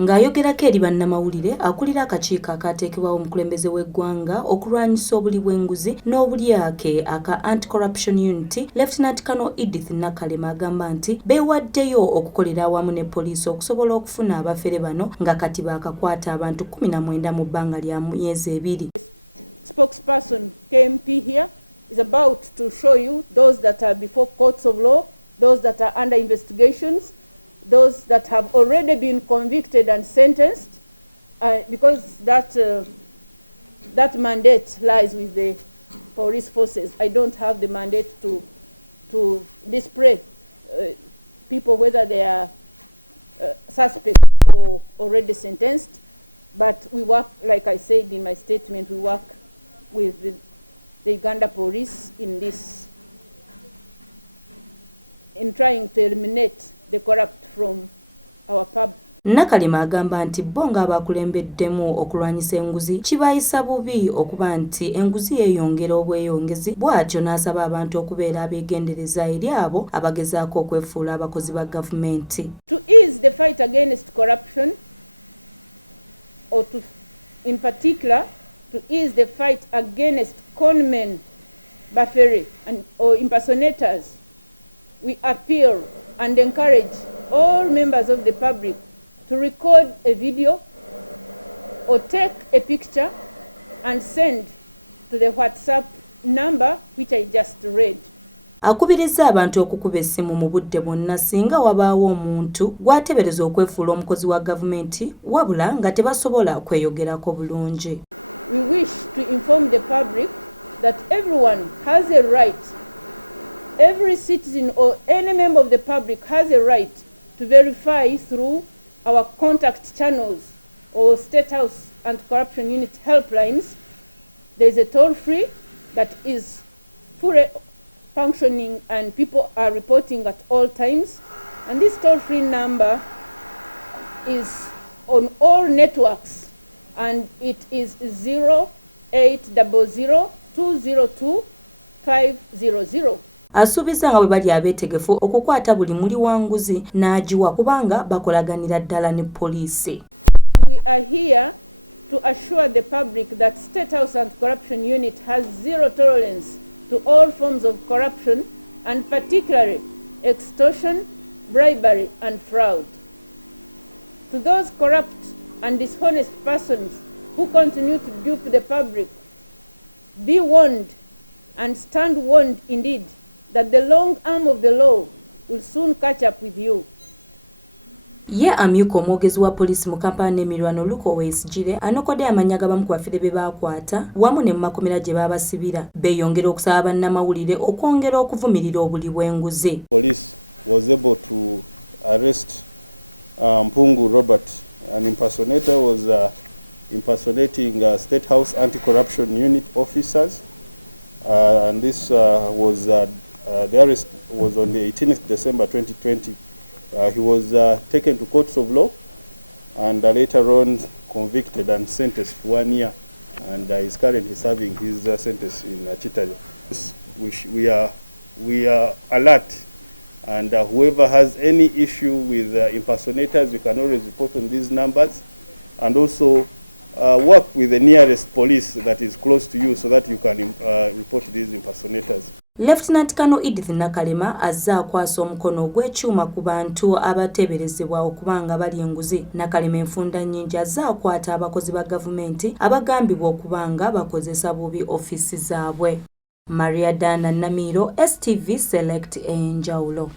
Ng'ayogerako eri bannamawulire akulira akakiiko akaateekebwawo omukulembeze w'eggwanga okulwanyisa obuli bw'enguzi n'obulyake aka Anti-Corruption Unity, Lieutenant Colonel Edith Nakalema agamba nti beewaddeyo okukolera awamu ne poliisi okusobola okufuna abafere bano nga kati baakakwata abantu 19 mu bbanga lya myezi 2. Spokesperson KMP here is about to show you those that are before courts of law, those that are under investigations, those that have already been convicted and sentenced, because that mandate lies with the police forces. I don't have the mandate to display people whether they are suspects or already sentenced, but we work, like I said in my statement, we work with the Uganda police in trying to eliminate the corrupt from our pub. Nakalema agamba nti bo ng'abakulembeddemu okulwanyisa enguzi kibayisa bubi okuba nti enguzi yeeyongera obweyongezi, bw'atyo n'asaba abantu okubeera abeegendereza eri abo abagezaako okwefuula abakozi ba gavumenti. To ease the fight against corruption, or in particular to ease the fight against conmen, buffering or impersonators, we appeal and encourage all members of the public to record a video or take a picture and send to the WhatsApp number which I just read. Akubirizza abantu okukuba essimu mu budde bwonna singa wabaawo omuntu gw'ateebereza okwefuula omukozi wa gavumenti wabula nga tebasobola kweyogerako bulungi. We wish to inform the public that everyone has a right, every citizen or any member of the public has a right to verify through our contact channels or State House Anti-Corruption Unit helplines. There is a toll-free that is fully functioning and people are reporting at all times. And this toll-free number is on all networks and it is 0800-202-500. Asuubiza nga bwe bali abeetegefu okukwata buli muli wa nguzi n'agiwa kubanga bakolaganira ddala ne poliisi. We are here to assure the public that State House Anti-Corruption Unit has zero tolerance to all forms of corruption and particularly extortion, bribery and fraud. To those corrupt and dishonest persons who continue to dupe the public, be warned and stand warned indeed that the long arm of the law will soon catch up with you. Ye amyuka omwogezi wa poliisi mu kampala n'emirwano Luko Wesigire anokodde amanya g'abamu ku bafere be baakwata wamu ne mu makomera gye baabasibira beeyongera okusaba bannamawulire okwongera okuvumirira obuli bw'enguzi. Police was able to arrest Mpungu Robert, an impersonator, was impersonating State House Anti-Corruption Unit officers, and this was the arrest was on the 18th December 2020. He was taken to courts of law and later on convicted and sentenced to 1 year, and is currently serving his sentence in Chitale. We are alert, and whoever has any issue with impersonators, you can always report on these numbers, and also work with the nearest police that is close to you so that you can report these impersonators. Lieutenant Colonel Edith Nakalema azze akwasa omukono ogw'ekyuma ku bantu abateeberezebwa okuba nga bali enguzi. Nakalema enfunda nnyingi azze akwata abakozi ba gavumenti abagambibwa okuba nga bakozesa bubi ofiisi zaabwe. Maria Dana Namiro, STV Select enjawulo.